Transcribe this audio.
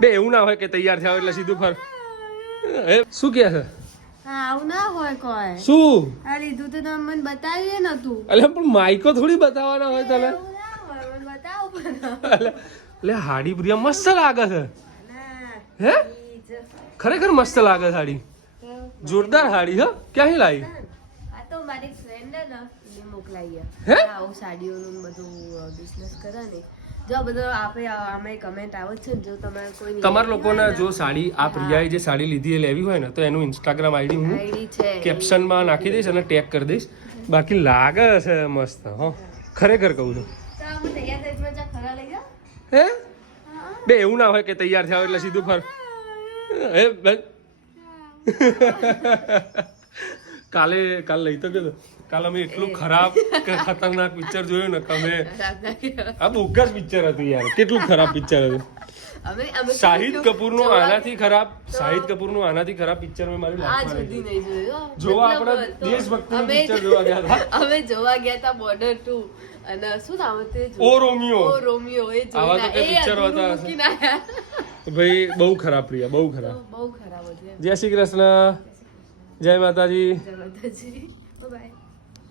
બે એવું ના હોય કે તૈયાર થયા એટલે સીધું ફર શું કે છે આવું ના હોય કોઈ શું આ લીધું તો તમે મને બતાવીએ નતું એટલે પણ માઈકો થોડી બતાવવાના હોય તને એવું ના હોય મને બતાવો પણ એટલે હાડી પ્રિયા મસ્ત લાગે છે હે ખરેખર મસ્ત લાગે હાડી જોરદાર હાડી હો ક્યાંથી લાવી આ તો મારી ફ્રેન્ડ ને એ મોકલાઈ હે આવું સાડીઓનું બધું બિઝનેસ કરે ને જો બધો આપણે આમે કમેન્ટ આવે છે ને જો તમારે કોઈ તમારા લોકોને જો સાડી આ પ્રિયાએ જે સાડી લીધી એ લેવી હોય ને તો એનું ઇન્સ્ટાગ્રામ આઈડી હું આઈડી છે કેપ્શનમાં નાખી દઈશ અને ટેગ કરી દઈશ બાકી લાગે છે મસ્ત હો ખરેખર કહું છું તો આપણે તૈયાર થઈને જા ખરા લઈ જા હે બે એવું ના હોય કે તૈયાર થયા એટલે સીધું ફર હે બેન કાલે લઈ તો ગયો કાલે અમે એટલું ખરાબ ખતરનાક પિક્ચર જોયું ને કે અમે આ બોગસ પિક્ચર હતું યાર કેટલું ખરાબ પિક્ચર હતું શાહિદ કપૂરનું આનાથી ખરાબ પિક્ચર મેં મારી લાઈફમાં નહીં જોયું જોવા આપણે દેશભક્તિનું પિક્ચર જોવા ગયા હતા અમે જોવા ગયા હતા બોર્ડર 2 અને શું નામ હતું ઓ રોમિયો એ આવા તો કઈ પિક્ચર હતા ભાઈ બહુ ખરાબ પ્રિયા બહુ ખરાબ હતું જય શ્રી કૃષ્ણ જય માતાજી બાય